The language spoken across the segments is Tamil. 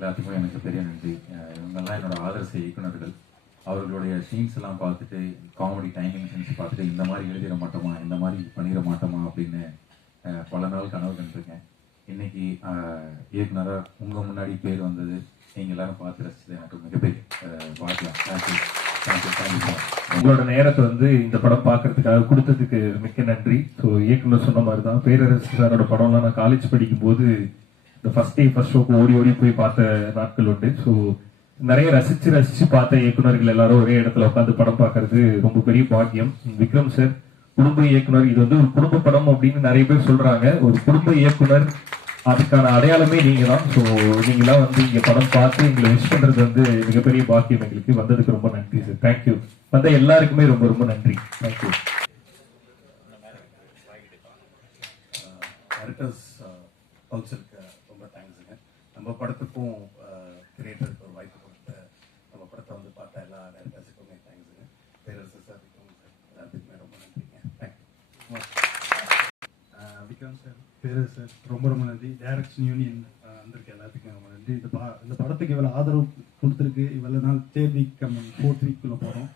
எல்லாத்துக்கும் எனக்கு பெரிய நன்றி. இவங்கெல்லாம் என்னோட ஆதர்ச இயக்குநர்கள். அவர்களுடைய சீன்ஸ் எல்லாம் பார்த்துட்டு, காமெடி டைமிங் சீன்ஸ் பார்த்துட்டு, இந்த மாதிரி எழுதிட மாட்டோமா, இந்த மாதிரி பண்ணிட மாட்டோமா அப்படின்னு பல நாள் கனவு கண்டிருக்கேன். இன்னைக்கு இயக்குனராக உங்கள் முன்னாடி பேர் வந்தது, நீங்கள் எல்லாரும் பார்த்து ரசிச்சது எனக்கு மிகப்பெரிய பார்க்கலாம். Thank you thank you thank you. உங்களோட நேரத்தை இந்த படம் பார்க்கறதுக்காக கொடுத்ததுக்கு மிக்க நன்றி. ஸோ இயக்குனர் சொன்ன மாதிரி தான், பேரரசு சாரோட படம்லாம் நான் காலேஜ் படிக்கும்போது இந்த ஃபர்ஸ்ட் டே ஃபர்ஸ்ட் ஷோக்கு ஓடி ஓடி போய் பார்த்த நாட்கள் உண்டு. ஸோ நிறைய ரசிச்சு பார்த்த இயக்குநர்கள் எல்லாரும் ஒரே இடத்துல உட்காந்து படம் பார்க்கறது ரொம்ப பெரிய பாக்கியம். விக்ரம் சார் குடும்ப இயக்குனர், இது ஒரு குடும்ப படம் அப்படின்னு நிறைய பேர் சொல்றாங்க. ஒரு குடும்ப இயக்குனர், அதுக்கான அடையாளமே நீங்க தான். ஸோ நீங்களாம் இங்க படம் பார்த்து எங்களை விஷ் பண்றது மிகப்பெரிய பாக்கியம் எங்களுக்கு. வந்ததுக்கு ரொம்ப நன்றி சார். தேங்க்யூ. வந்த எல்லாருக்குமே ரொம்ப ரொம்ப நன்றி. தேங்க்யூ. ரொம்ப தேங்க்ஸுங்க. நம்ம படத்துக்கும் கிரியேட்டருக்கு ஒரு வாய்ப்பு கொடுத்த, நம்ம படத்தை பார்த்தா எல்லா டேரக்டர்ஸுக்குமே தேங்க்ஸுங்க. பேரரசு சார், விக்ரம் சார் எல்லாத்துக்குமே ரொம்ப நன்றிங்க. தேங்க்யூ. விக்ரம் சார், பேரரசு சார் ரொம்ப ரொம்ப நன்றி. டைரக்ஷன் யூனியன் வந்திருக்கு எல்லாத்துக்கும் ரொம்ப நன்றி. இந்த படத்துக்கு இவ்வளோ ஆதரவு கொடுத்துருக்கு. இவ்வளோ நாள் 3rd week 4th weekக்குள்ளே போகிறோம்.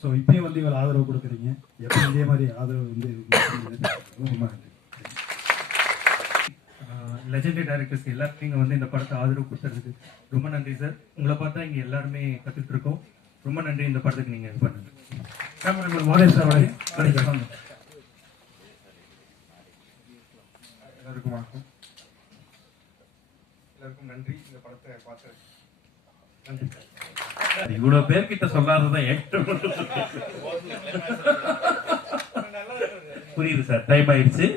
ஸோ இப்பயும் இவ்வளோ ஆதரவு கொடுக்குறீங்க. எப்போ இதே மாதிரி ஆதரவு ரொம்ப நன்றி. லெஜெண்டரி டைரக்டர்ஸ் எல்லாருக்கும் இந்த படத்தை ஆதரவு கொடுத்துருக்கு ரொம்ப நன்றி சார். உங்களை பார்த்தா இங்கே எல்லாருமே கற்றுட்டு இருக்கோம். ரொம்ப நன்றி. இந்த படத்துக்கு நீங்கள் இது பண்ணுங்க. கேமராமேன் மாதேஷ் சார் எல்லாருக்கும் வணக்கம். எல்லாருக்கும் நன்றி. இந்த படத்தை பார்த்து நன்றி சார். இவ்வளவு பேர்கிட்ட சொல்லாததான் புரியுது சார். டைம் ஆயிடுச்சு.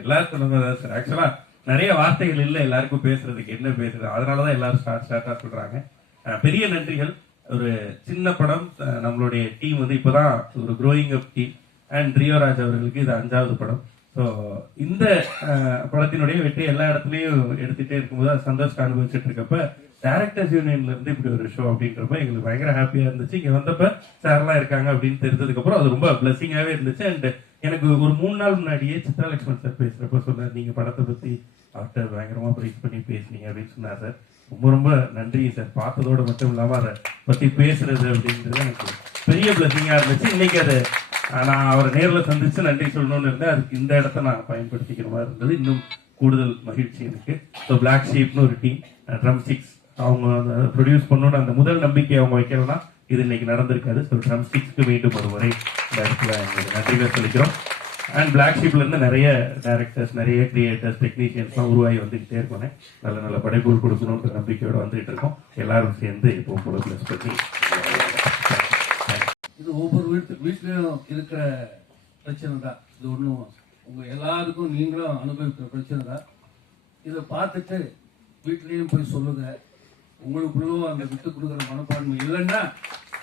எல்லாருக்கும் சார் ஆக்சுவலா நிறைய வார்த்தைகள் இல்லை எல்லாருக்கும் பேசுறதுக்கு, என்ன பேசுறது, அதனாலதான் எல்லாரும் ஸ்டார்டா சொல்றாங்க. பெரிய நன்றிகள். ஒரு சின்ன படம், நம்மளுடைய டீம் இப்பதான் ஒரு growing up team. And Rio Raj அவர்களுக்கு இது 5வது படம். ஸோ இந்த படத்தினுடைய வெற்றி எல்லா இடத்துலயும் எடுத்துட்டே இருக்கும்போது அது சந்தோஷம் அனுபவிச்சுட்டு இருக்கப்ப, டைரக்டர்ஸ் யூனியன்ல இருந்து இப்படி ஒரு ஷோ அப்படின்றப்ப எங்களுக்கு பயங்கர ஹாப்பியா இருந்துச்சு. இங்க வந்தப்ப சார்லாம் இருக்காங்க அப்படின்னு தெரிஞ்சதுக்கு அப்புறம் அது ரொம்ப பிளஸிங்காவே இருந்துச்சு. அண்ட் எனக்கு ஒரு 3 நாள் முன்னாடியே சித்ரா லட்சுமண் சார் பேசுறப்ப சொன்னார், நீங்க படத்தை பத்தி அவர்கிட்ட பயங்கரமா ப்ரைஸ் பண்ணி பேசுனீங்க அப்படின்னு சொன்னார் சார். ரொம்ப ரொம்ப நன்றி சார். பார்த்ததோட மட்டும் இல்லாம அதை பத்தி பேசுறது அப்படின்றது எனக்கு பெரிய பிளஸிங்கா இருந்துச்சு. இன்னைக்கு அதை நான் அவரை நேரில் சந்திச்சு நன்றி சொல்லணும்னு இருந்தேன். அதுக்கு இந்த இடத்த நான் பயன்படுத்திக்கிற மாதிரி இருந்தது. இன்னும் கூடுதல் மகிழ்ச்சி எனக்கு. ஸோ பிளாக் ஷீப்னு ஒரு டீம், ட்ரம் ஸ்டிக்ஸ் அவங்க ப்ரொடியூஸ் பண்ணணும்னு அந்த முதல் நம்பிக்கை அவங்க வைக்கலன்னா இது இன்னைக்கு நடந்திருக்காது. ஸோ ட்ரம் ஸ்டிக்ஸ்க்கு மீண்டும் ஒரு முறை இந்த இடத்துல எங்களுக்கு நன்றிகள் சொல்லிக்கிறோம். அண்ட் பிளாக் ஷீப்ல இருந்து நிறைய டைரக்டர்ஸ், நிறைய கிரியேட்டர்ஸ், டெக்னீஷியன்ஸ்லாம் உருவாகி வந்துகிட்டே இருக்கோம். நல்ல நல்ல படைப்புகள் கொடுக்கணும்ன்ற நம்பிக்கையோட வந்துகிட்டு இருக்கோம். எல்லாரும் சேர்ந்து இப்போ போல பிளஸ் பண்ணி இது ஒவ்வொரு வீட்லையும் இருக்கிற பிரச்சனை தான். இது ஒன்றும் உங்கள் எல்லாருக்கும் நீங்களும் அனுபவிக்கிற பிரச்சனை தான். இதை பார்த்துட்டு வீட்லேயும் போய் சொல்லுங்க. உங்களுக்குள்ளும் அந்த விட்டு கொடுக்குற மனப்பான்மை இல்லைன்னா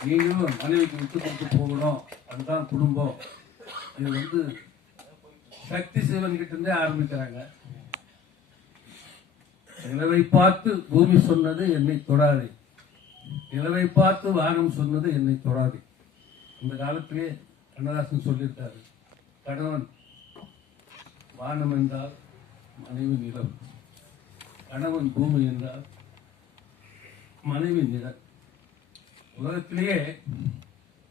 நீங்களும் மனைவிக்கு விட்டு கொடுத்து போகணும். அதுதான் குடும்பம். இது சக்தி சிவன் கிட்ட இருந்தே ஆரம்பிக்கிறாங்க. நிலவை பார்த்து பூமி சொன்னது என்னை தொடாது, நிலவை பார்த்து வானம் சொன்னது என்னை தொடாது. இந்த காலத்திலே கண்ணதாசன் சொல்லியிருக்காரு, கணவன் வானம் என்றால் மனைவி நிலம், கணவன் பூமி என்றால் மனைவி நிலம். உலகத்திலேயே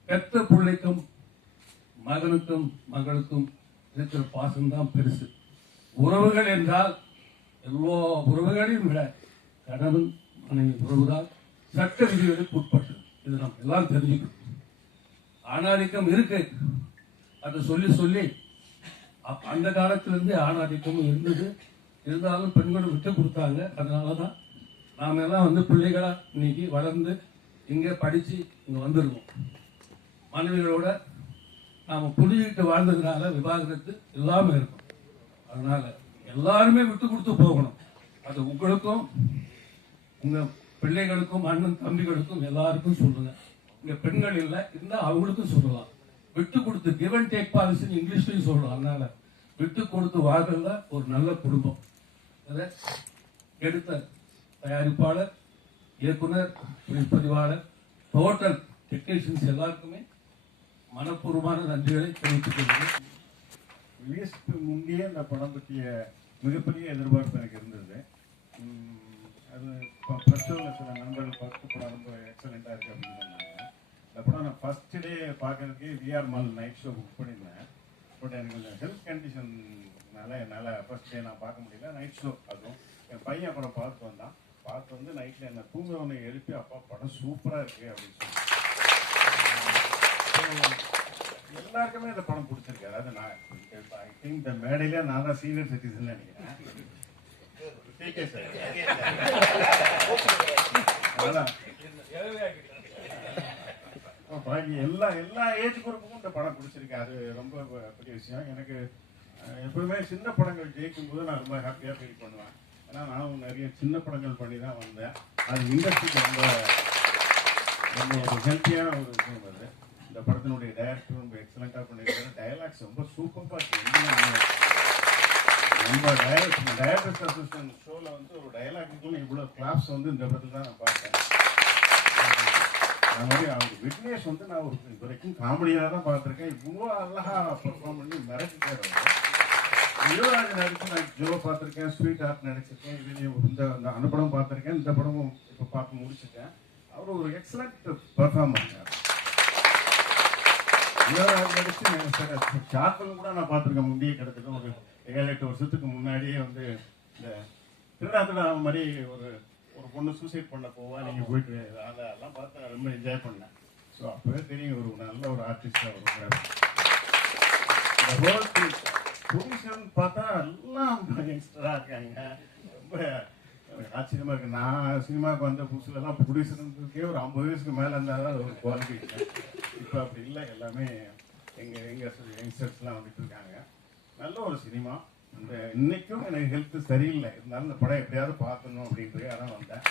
பெற்ற பிள்ளைக்கும் மகனுக்கும் மகளுக்கும் இருக்கிற பாசம்தான் பெருசு. உறவுகள் என்றால் எல்லா உறவுகளையும் விட கணவன் மனைவி உறவுதான் சட்ட விதிகளுக்கு உட்பட்டது. இது நம்ம எல்லாம் தெரிஞ்சுக்கணும். ஆணாதிக்கம் இருக்கு, அதை சொல்லி சொல்லி அந்த காலத்திலிருந்து ஆணாதிக்கமும் இருந்தது. இருந்தாலும் பெண்களும் விட்டு கொடுத்தாங்க. அதனாலதான் நாம எல்லாம் பிள்ளைகளா இன்னைக்கு வளர்ந்து இங்க படிச்சு இங்க வந்துருக்கோம். மனைவிகளோட நாம புரிஞ்சுக்கிட்டு வாழ்ந்ததுனால விவாகரத்து இல்லாம இருக்கும். அதனால எல்லாருமே விட்டு கொடுத்து போகணும். அது உங்களுக்கும் உங்க பிள்ளைகளுக்கும் அண்ணன் தம்பிகளுக்கும் எல்லாருக்கும் சொல்லுங்க. இங்க பெண்கள் இல்லை இருந்தா அவங்களுக்கும் சொல்லலாம். விட்டு கொடுத்து கிவ் அண்ட் டேக் பாலிசின்னு இங்கிலீஷ்லயும் சொல்லலாம். அதனால விட்டு கொடுத்து வாழ்றதுல ஒரு நல்ல குடும்பம். அதை எடுத்த தயாரிப்பாளர், இயக்குனர், ஒளிப்பதிவாளர், டோட்டல் டெக்னீஷியன்ஸ் எல்லாருக்குமே மனப்பூர்வமான நன்றிகளை தெரிவித்துக் கொள்கிறேன். ரிலீஸ்க்கு முன்னே இந்த படம் பற்றிய மிகப்பெரிய எதிர்பார்ப்பு எனக்கு இருந்தது. அது இப்போ ப்ளஸ் டூவில் சில நண்பர்கள் பார்த்து படம் ரொம்ப எக்ஸலண்ட்டாக இருக்குது அப்படின்னு சொன்னாங்க. இந்த படம் நான் ஃபர்ஸ்ட் டே பார்க்கறதுக்கு VR mall night show book பண்ணியிருந்தேன். பட் எனக்கு கொஞ்சம் ஹெல்த் கண்டிஷன்னால என்னால் ஃபர்ஸ்ட் டே நான் பார்க்க முடியல. நைட் ஷோ அதுவும் என் பையன் படம் பார்த்து வந்தான். பார்த்து வந்து நைட்டில் என்னை தூங்குறவனை எழுப்பி அப்பா படம் சூப்பராக இருக்குது அப்படின்னு சொல்லி எல்லாருக்குமே இந்த படம் பிடிச்சிருக்கு. அதாவது நான் ஐ திங்க் இந்த மேடையில நான் தான் சீனியர் சிட்டிசன் நினைக்கிறேன். பாக்கி எல்லா ஏஜ் குரூப்புக்கும் இந்த படம் பிடிச்சிருக்கு. அது ரொம்ப பெரிய விஷயம். எனக்கு எப்பவுமே சின்ன படங்கள் ஜெயிக்கும் போது நான் ரொம்ப ஹாப்பியாக ஃபீல் பண்ணுவேன். ஏன்னா நானும் நிறைய சின்ன படங்கள் பண்ணி தான் வந்தேன். அது இண்டஸ்ட்ரிக்கு ரொம்ப ஒரு ஹெல்த்தியான ஒரு விஷயம். அது இந்த படத்தினுடைய டைரக்டர் ரொம்ப எக்ஸலண்ட்டாக பண்ணியிருக்காரு. டயலாக்ஸ் ரொம்ப சூப்பராக இருக்கு. நம்ம டைரக்டர்ஸ் அசோசியேஷன் ஷோவில் வந்து ஒரு டைலாக்குன்னு இவ்வளோ கிளாப்ஸ் வந்து இந்த படத்தில் தான் நான் பார்த்தேன். அது மாதிரி அவங்க விக்னேஷ் வந்து நான் ஒரு இது வரைக்கும் காமெடியாக தான் பார்த்துருக்கேன். இவ்வளோ அழகாக பெர்ஃபார்ம் பண்ணி மிரட்டிட்டார். யுவராஜ் நடிச்சு நான் ஜோ பார்த்துருக்கேன், ஸ்வீட் ஆர்ட் நடிச்சிருக்கேன். இதுலேயும் இந்த அந்த படம் பார்த்துருக்கேன். இந்த படமும் இப்போ பார்த்து முடிச்சுட்டேன். அவர் ஒரு எக்ஸலண்ட் பெர்ஃபார்மன்ஸ். யுவராஜ் நடிச்சு சாக்கல் கூட நான் பார்த்துருக்கேன். முந்தைய கிட்டத்தட்ட ஒரு 7-8 வருஷத்துக்கு முன்னாடியே வந்து இந்த திருடாத்துல மாதிரி ஒரு பொண்ணு சூசைட் பண்ண போவா. நீங்கள் போயிட்டு அதெல்லாம் பார்த்து நான் ரொம்ப என்ஜாய் பண்ணேன். ஸோ அப்போவே தெரியும் ஒரு நல்ல ஒரு ஆர்டிஸ்டாக வருவார். இந்த ஹோல் ப்ரொடியூசர்னு பார்த்தா எல்லாம் யங்ஸ்டராக இருக்காங்க. ரொம்ப ஆச்சரியமாக இருக்குது. நான் சினிமாவுக்கு வந்த புதுசுலலாம் ப்ரொடியூசருக்கே ஒரு 50 வயசுக்கு மேலே இருந்தால் தான் ஒரு குவாலிட்டி. இப்போ அப்படி இல்லை. எல்லாமே எங்கள் யங்ஸ்டர்ஸ்லாம் வந்துட்டு இருக்காங்க. நல்ல ஒரு சினிமா. அந்த இன்னைக்கும் எனக்கு ஹெல்த் சரியில்லை. இருந்தாலும் இந்த படம் எப்படியாவது பார்க்கணும் அப்படின்ட்டு அதான் வந்தேன்.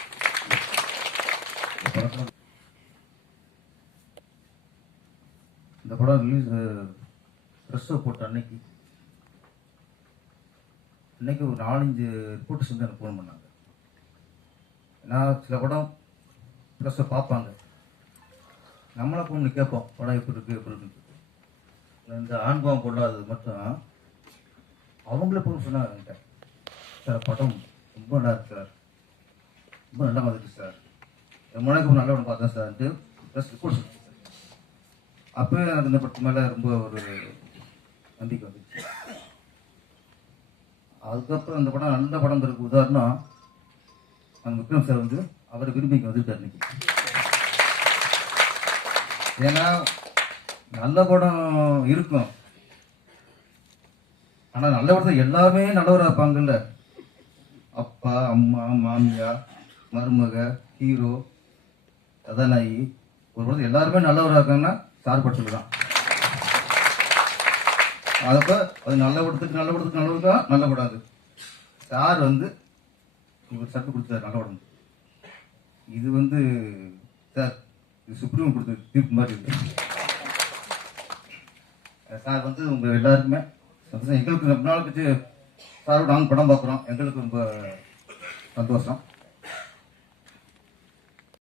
இந்த படம் ரிலீஸ் ப்ரெஸ் ஷோ போட்ட அன்னைக்கு ஒரு 4-5 ரிப்போர்ட்டர்ஸ் வந்து எனக்கு ஃபோன் பண்ணாங்க. நான் சில படம் ப்ரெஸ்ஸை பார்ப்பாங்க, நம்மளை ஃபோன் பண்ணி கேட்போம் படம் எப்படி இருக்குன்னு. இந்த ஆண்பாவம் பொருளாதது மட்டும் அவங்களே போய் சொன்னாங்க என்கிட்ட, சார் படம் ரொம்ப நல்லா இருக்கு சார், ரொம்ப நல்லா வந்துருக்கு சார், ரொம்ப நாளைக்கு நல்ல படம் பார்த்தேன் சார்ன்ட்டு ப்ளஸ் ரிப்போர்ட் சொன்னாங்க சார். அப்போவே எனக்கு இந்த படத்து மேலே ரொம்ப ஒரு நம்பிக்கை வந்துச்சு. அதுக்கப்புறம் இந்த படம் நல்ல படம் இருக்கு. உதாரணம், அந்த விக்ரம் சார் வந்து அவரை விரும்பி வந்துட்டார் இன்னைக்கு. ஏன்னா நல்ல படம் இருக்கும், ஆனால் நல்ல படத்தை எல்லாமே நல்லவராக இருப்பாங்கல்ல. அப்பா, அம்மா, மாமியார், மருமக, ஹீரோ, கதாநாயகி, ஒரு படத்தை எல்லாருமே நல்லவராக இருக்காங்கன்னா சார் படத்தில் தான். அதப்போ அது நல்ல படத்துக்கு நல்ல படம். அது சார் வந்து இவர் சட்டு கொடுத்தாரு நல்ல படம். இது வந்து சார் இது சுப்ரீம் கொடுத்த தீர்ப்பு மாதிரி இருக்கு. சார் வந்து உங்கள் எல்லாருக்குமே சந்தோஷம். எங்களுக்கு ரொம்ப நாள் கழிச்சு சாரோட நாங்கள் படம் பார்க்குறோம். எங்களுக்கு ரொம்ப சந்தோஷம்.